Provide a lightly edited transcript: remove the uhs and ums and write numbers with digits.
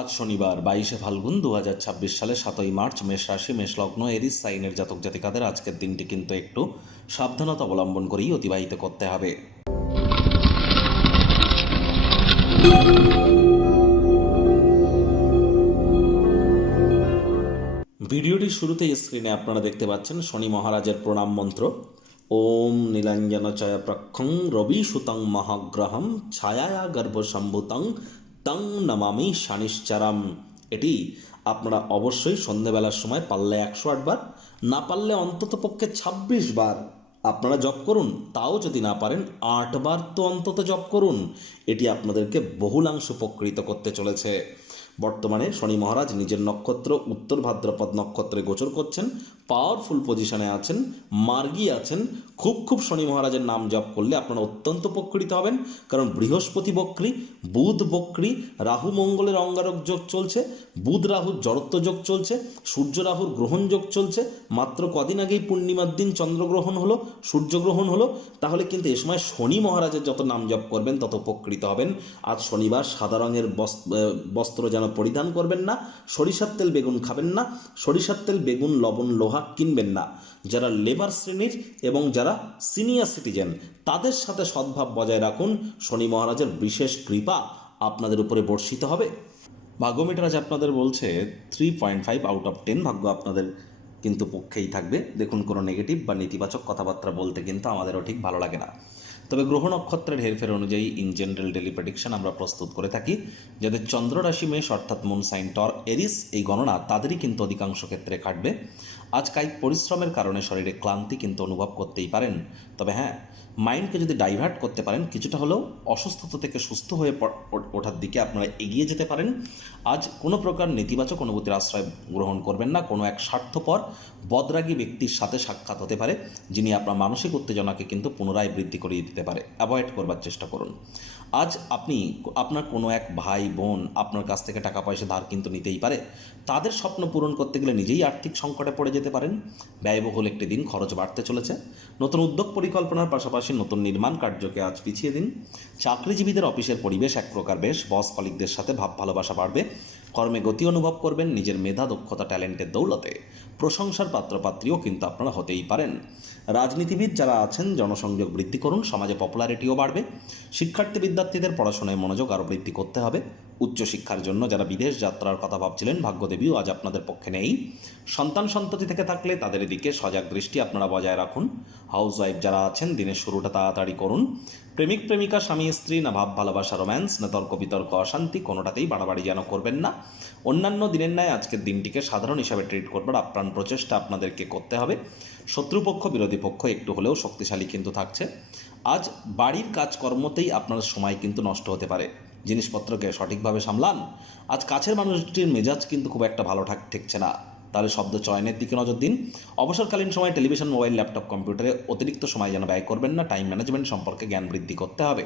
আজ শনিবার 22শে ফাল্গুন 2026 সালে 7ই মার্চ মেষ রাশি মেষ লগ্ন এরিস সাইনের জাতক জাতিকাদের আজকের দিনটি কিন্তু একটু সাবধানতা অবলম্বন করেই অতিবাহিত করতে হবে। ভিডিওটির শুরুতেই স্ক্রিনে আপনারা দেখতে পাচ্ছেন শনি মহারাজের প্রণাম মন্ত্র। ওম নীলাঞ্জন চয় প্রক্ষং রবি সুতং মহাগ্রহম ছায়া গর্ভসম্ভূতং তং নমামি শানিশ্চারাম। এটি আপনারা অবশ্যই সন্ধেবেলার সময় পারলে 108 বার, না পারলে অন্তত পক্ষে 26 বার আপনারা জপ করুন। তাও যদি না পারেন 8 বার তো অন্তত জপ করুন। এটি আপনাদেরকে বহুলাংশ উপকৃত করতে চলেছে। বর্তমানে শনি মহারাজ নিজের নক্ষত্র উত্তর ভাদ্রপদ নক্ষত্রে গোচর করছেন, পাওয়ারফুল পজিশনে আছেন, মার্গী আছেন। খুব শনি মহারাজের নাম জপ করলে আপনারা অত্যন্ত উপকৃত হবেন, কারণ বৃহস্পতি বক্রী, বুধ বক্রী, রাহু মঙ্গলের অঙ্গারক যোগ চলছে, বুধ রাহুর জড়ত্ব যোগ চলছে, সূর্য রাহুর গ্রহণ যোগ চলছে। মাত্র কদিন আগেই পূর্ণিমার দিন চন্দ্রগ্রহণ হলো, সূর্যগ্রহণ হলো। তাহলে কিন্তু এ সময় শনি মহারাজের যত নাম জপ করবেন তত উপকৃত হবেন। আজ শনিবার সাদা রঙের বস্ত্র যেন পরিধান করবেন না, সরিষার তেল বেগুন খাবেন না, সরিষার তেল বেগুন লবণ লোহা কিনবেন না। যারা লেবার শ্রেণীর এবং যারা সিনিয়র সিটিজেন তাদের সাথে সদ্ভাব বজায় রাখুন। শনি মহারাজের বিশেষ কৃপা আপনাদের উপরে বর্ষিত হবে। ভাগ্যমিটার আজ আপনাদের বলছে 3.5 আউট অফ 10 ভাগ্য আপনাদের কিন্তু পক্ষেই থাকবে। দেখুন, কোনো নেগেটিভ বা নেতিবাচক কথাবার্তা বলতে কিন্তু আমাদেরও ঠিক ভালো লাগে না। তবে গ্রহ নক্ষত্রের হেরফের অনুযায়ী ইন জেনারেল ডেলি প্রেডিকশন আমরা প্রস্তুত করে থাকি। যাদের চন্দ্র রাশি মেষ অর্থাৎ মুন সাইন টর এরিস, এই গণনা তাদেরই কিন্তু অধিকাংশ ক্ষেত্রে খাটবে। আজ কায়িক পরিশ্রমের কারণে শরীরে ক্লান্তি কিন্তু অনুভব করতেই পারেন। তবে হ্যাঁ, মাইন্ডকে যদি ডাইভার্ট করতে পারেন, কিছুটা হলেও অসুস্থতা থেকে সুস্থ হয়ে ওঠার দিকে আপনারা এগিয়ে যেতে পারেন। আজ কোনো প্রকার নেতিবাচক অনুভূতির আশ্রয় গ্রহণ করবেন না। কোনো এক স্বার্থপর বদরাগী ব্যক্তির সাথে সাক্ষাৎ হতে পারে, যিনি আপনার মানসিক উত্তেজনাকে কিন্তু পুনরায় বৃদ্ধি করিয়ে দিতে পারে। অ্যাভয়েড করবার চেষ্টা করুন। আজ আপনার কোনো এক ভাই বোন আপনার কাছ থেকে টাকা পয়সা ধার কিন্তু নিতেই পারে। তাদের স্বপ্ন পূরণ করতে গেলে নিজেই আর্থিক সংকটে পড়ে যেতে পারেন। ব্যয়বহুল একটি দিন, খরচ বাড়তে চলেছে। নতুন উদ্যোগ পরিকল্পনার পাশাপাশি নতুন নির্মাণ কার্যকে আজ পিছিয়ে দিন। চাকরিজীবীদের অফিসের পরিবেশ এক প্রকার বেশ, বস কলিগদের সাথে ভাব ভালোবাসা বাড়বে। কর্মে গতি অনুভব করবেন। নিজের মেধা দক্ষতা ট্যালেন্টের দৌলতে প্রশংসার পাত্রপাত্রীও কিন্তু আপনারা হতেই পারেন। রাজনীতিবিদ যারা আছেন জনসংযোগ বৃদ্ধি করুন, সমাজে পপুলারিটিও বাড়বে। শিক্ষার্থী বিদ্যার্থীদের পড়াশোনায় মনোযোগ আরও বৃদ্ধি করতে হবে। উচ্চশিক্ষার জন্য যারা বিদেশ যাত্রার কথা ভাবছিলেন, ভাগ্যদেবীও আজ আপনাদের পক্ষে নেই। সন্তান সন্ততি থেকে থাকলে তাদের দিকে সজাগ দৃষ্টি আপনারা বজায় রাখুন। হাউস ওয়াইফ যারা আছেন দিনের শুরুটা তাড়াতাড়ি করুন। প্রেমিক প্রেমিকা স্বামী স্ত্রী না ভাব ভালোবাসা রোম্যান্স না তর্ক বিতর্ক অশান্তি, কোনোটাতেই বাড়াবাড়ি যেন করবেন না। অন্যান্য দিনের ন্যায় আজকের দিনটিকে সাধারণ হিসাবে ট্রিট করবার আপ্রাণ প্রচেষ্টা আপনাদেরকে করতে হবে। শত্রুপক্ষ বিরোধী পক্ষ একটু হলেও শক্তিশালী কিন্তু থাকছে। আজ বাড়ির কাজকর্মতেই আপনার সময় কিন্তু নষ্ট হতে পারে। জিনিসপত্রকে সঠিকভাবে সামলান। আজ কাছের মানুষটির মেজাজ কিন্তু খুব একটা ভালো ঠেকছে না। তাহলে শব্দ চয়নের দিকে নজর দিন। অবসরকালীন সময় টেলিভিশন মোবাইল ল্যাপটপ কম্পিউটারে অতিরিক্ত সময় যেন ব্যয় করবেন না। টাইম ম্যানেজমেন্ট সম্পর্কে জ্ঞান বৃদ্ধি করতে হবে।